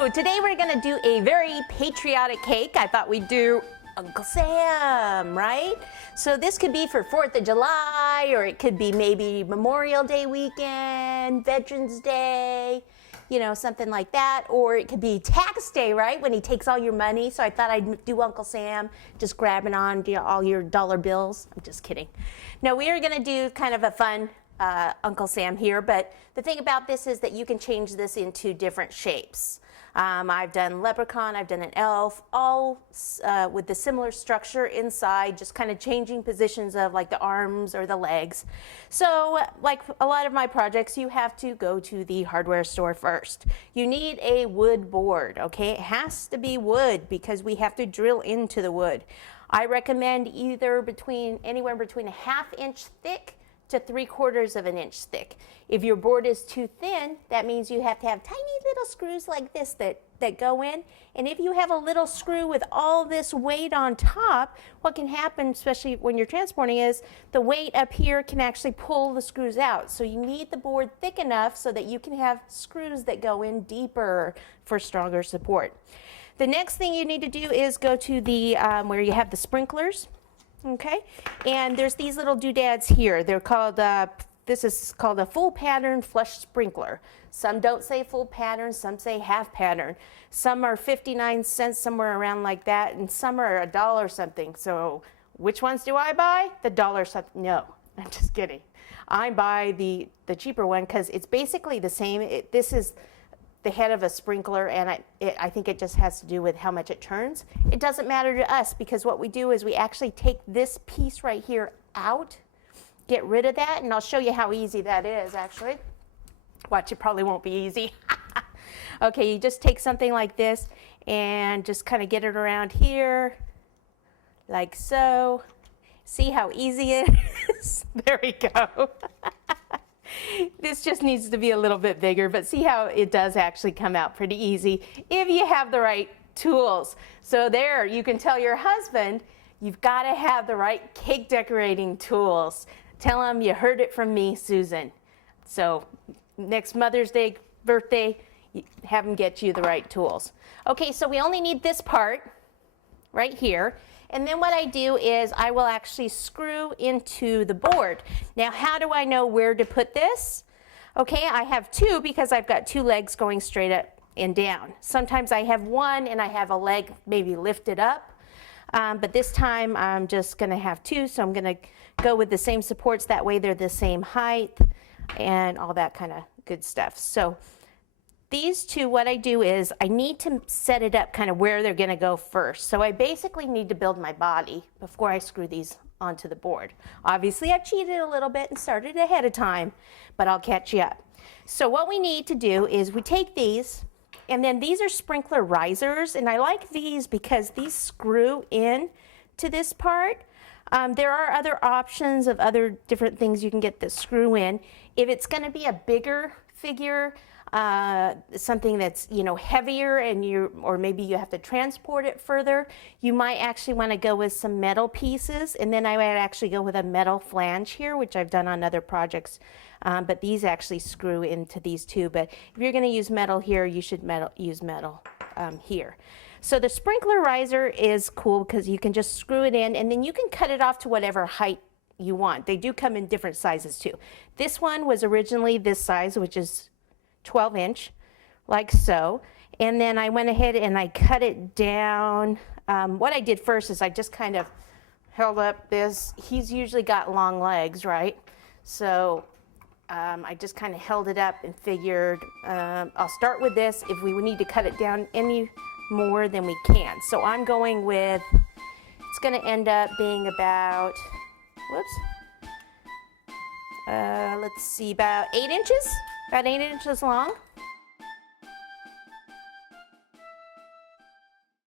Hello! Today we're going to do a very patriotic cake. I thought we'd do Uncle Sam, right? So this could be for 4th of July, or it could be maybe Memorial Day weekend, Veterans Day, you know, something like that. Or it could be tax day, right, when he takes all your money. So I thought I'd do Uncle Sam, just grabbing on all your dollar bills. I'm just kidding. No, we are going to do kind of a fun Uncle Sam here, but the thing about this is that you can change this into different shapes. I've done leprechaun, I've done an elf, all with the similar structure inside, just kind of changing positions of like the arms or the legs. So like a lot of my projects, you have to go to the hardware store first. You need a wood board, okay? It has to be wood because we have to drill into the wood. I recommend either anywhere between a 1/2 inch thick to 3/4 of an inch thick. If your board is too thin, that means you have to have tiny little screws like this that go in. And if you have a little screw with all this weight on top, what can happen, especially when you're transporting, is the weight up here can actually pull the screws out. So you need the board thick enough so that you can have screws that go in deeper for stronger support. The next thing you need to do is go to the where you have the sprinklers. Okay, and there's these little doodads here. They're called, this is called a full pattern flush sprinkler. Some don't say full pattern, some say half pattern. Some are 59 cents, somewhere around like that, and some are $1 something. So which ones do I buy? The $1 something, no, I'm just kidding. I buy the cheaper one because it's basically the same. This is the head of a sprinkler, and I think it just has to do with how much it turns. It doesn't matter to us because what we do is we actually take this piece right here out, get rid of that, and I'll show you how easy that is actually. Watch, it probably won't be easy. Okay, you just take something like this and just kind of get it around here, like so. See how easy it is? There we go. This just needs to be a little bit bigger, but see how it does actually come out pretty easy if you have the right tools. So there, you can tell your husband, you've got to have the right cake decorating tools. Tell him you heard it from me, Susan. So next Mother's Day, birthday, have him get you the right tools. Okay, so we only need this part right here. And then what I do is I will actually screw into the board. Now, how do I know where to put this? Okay, I have two because I've got two legs going straight up and down. Sometimes I have one and I have a leg maybe lifted up. But this time I'm just gonna have two, so I'm gonna go with the same supports. That way they're the same height and all that kind of good stuff. So these two, what I do is I need to set it up kind of where they're going to go first. So I basically need to build my body before I screw these onto the board. Obviously, I've cheated a little bit and started ahead of time, but I'll catch you up. So what we need to do is we take these, and then these are sprinkler risers, and I like these because these screw in to this part. There are other options of other different things you can get that screw in. If it's going to be a bigger figure, something that's, you know, heavier, and or maybe you have to transport it further, you might actually want to go with some metal pieces, and then I would actually go with a metal flange here, which I've done on other projects, but these actually screw into these two. But if you're going to use metal here, you should use metal here. So the sprinkler riser is cool because you can just screw it in, and then you can cut it off to whatever height you want. They do come in different sizes too. This one was originally this size, which is 12 inch, like so. And then I went ahead and I cut it down. What I did first is I just kind of held up this. He's usually got long legs, right? So I just kind of held it up and figured I'll start with this. If we need to cut it down any more, then we can. So I'm going with, it's going to end up being about, whoops, let's see, about 8 inches. About 8 inches long.